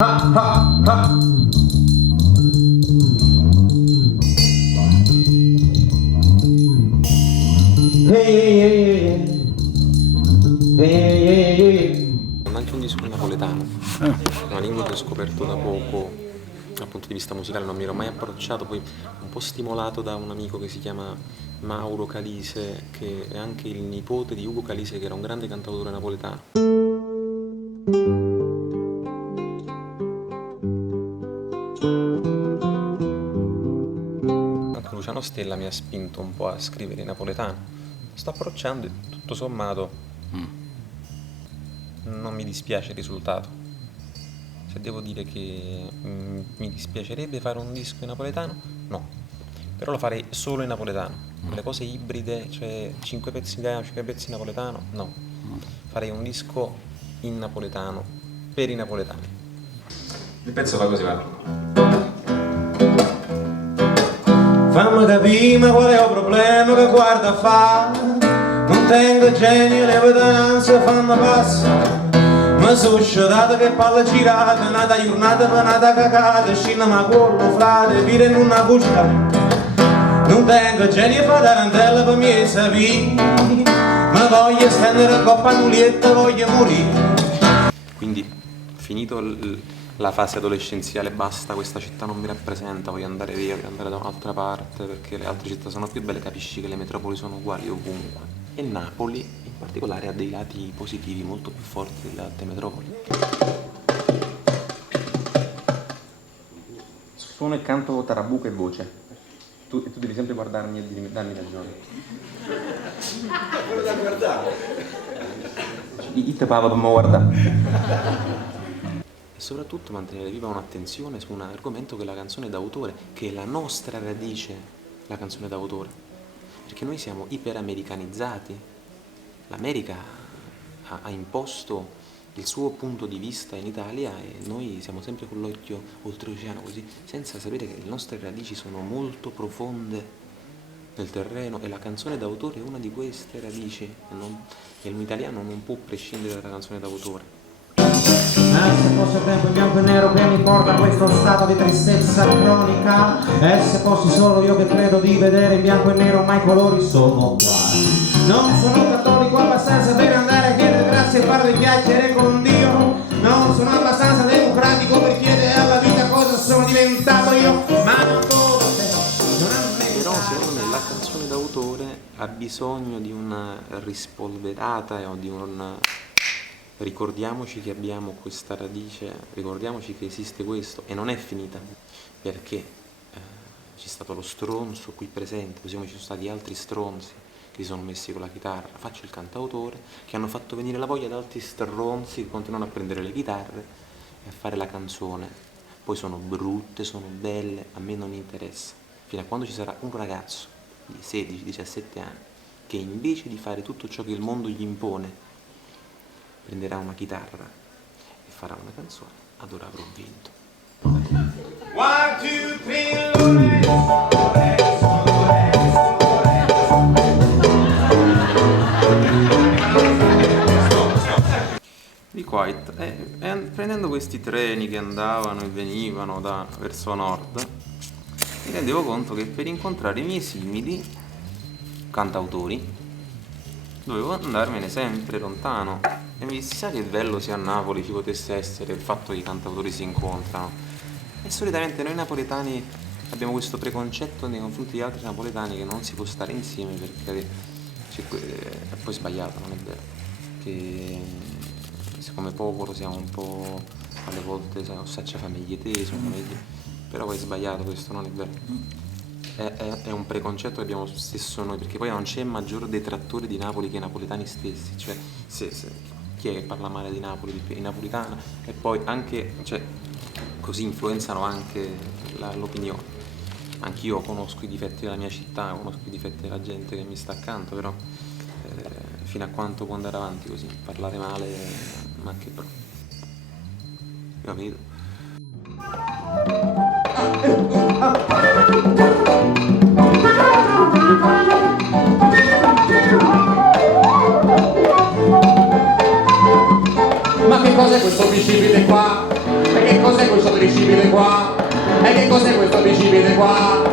Ha, ha, ha. Anche un disco napoletano, una lingua che ho scoperto da poco dal punto di vista musicale, non mi ero mai approcciato, poi un po' stimolato da un amico che si chiama Mauro Calise, che è anche il nipote di Ugo Calise, che era un grande cantautore napoletano. Anche Luciano Stella mi ha spinto un po' a scrivere in napoletano. Sto approcciando e tutto sommato non mi dispiace il risultato. Se devo dire che mi dispiacerebbe fare un disco in napoletano, no. Però lo farei solo in napoletano. Le cose ibride, cioè 5 pezzi in italiano, 5 pezzi in napoletano, no. Farei un disco in napoletano, per i napoletani. Il pezzo va così, va. Fammi capire qual è il problema che guarda fa. Non tengo genio, le vedanze fanno passare. Mi sono sciolata che palla girata, nata giornata per nata cacata, scina ma quello frate, vire in una cuccia. Non tengo genio per tarantella per me sapere. Ma voglio stendere a coppa nulietta, voglio morire. Quindi, finito la fase adolescenziale, basta, questa città non mi rappresenta, voglio andare via, voglio andare da un'altra parte, perché le altre città sono più belle, capisci che le metropoli sono uguali ovunque. E Napoli, in particolare, ha dei lati positivi molto più forti delle altre metropoli. Suono e canto tarabuca e voce. Tu devi sempre guardarmi e darmi ragione. Quello da guardare. Io te parlo per me guardare. E soprattutto mantenere viva un'attenzione su un argomento che è la canzone d'autore, che è la nostra radice, la canzone d'autore. Perché noi siamo iperamericanizzati. L'America ha imposto il suo punto di vista in Italia e noi siamo sempre con l'occhio oltreoceano così, senza sapere che le nostre radici sono molto profonde nel terreno e la canzone d'autore è una di queste radici e un italiano non può prescindere dalla canzone d'autore. Se fosse tempo in bianco e nero che mi porta a questo stato di tristezza cronica, e se fossi solo io che credo di vedere in bianco e nero ma i colori sono uguali. Non sono cattolico abbastanza per andare a chiedere grazie e fare di chiacchiere con Dio. Non sono abbastanza democratico per chiedere alla vita cosa sono diventato io. Ma non Però secondo me la canzone d'autore ha bisogno di una rispolverata o di un... Ricordiamoci che abbiamo questa radice, ricordiamoci che esiste questo e non è finita, perché c'è stato lo stronzo qui presente, così come ci sono stati altri stronzi che si sono messi con la chitarra, faccio il cantautore, che hanno fatto venire la voglia ad altri stronzi che continuano a prendere le chitarre e a fare la canzone. Poi sono brutte, sono belle, a me non interessa, fino a quando ci sarà un ragazzo di 16-17 anni che invece di fare tutto ciò che il mondo gli impone, prenderà una chitarra e farà una canzone, allora avrò vinto. 1, 2, 3, Be Quiet, prendendo questi treni che andavano e venivano verso nord, mi rendevo conto che per incontrare i miei simili cantautori dovevo andarmene sempre lontano e mi dissi, sa che bello sia a Napoli ci potesse essere il fatto che i cantautori si incontrano. E solitamente noi napoletani abbiamo questo preconcetto nei confronti di altri napoletani che non si può stare insieme perché è poi sbagliato, non è vero, che siccome popolo siamo un po' alle volte ossaccia famiglie tese, però poi è sbagliato, questo non è vero. È un preconcetto che abbiamo stesso noi, perché poi non c'è maggior detrattore di Napoli che i napoletani stessi, cioè chi è che parla male di Napoli, di napolitana, e poi anche, cioè, così influenzano anche l'opinione. Anch'io conosco i difetti della mia città, conosco i difetti della gente che mi sta accanto, però fino a quanto può andare avanti così, parlare male, ma che però, io vedo. ma che cos'è questo bicipite qua? Ma che cos'è? bicipite qua? E che cos'è questo bicipite qua?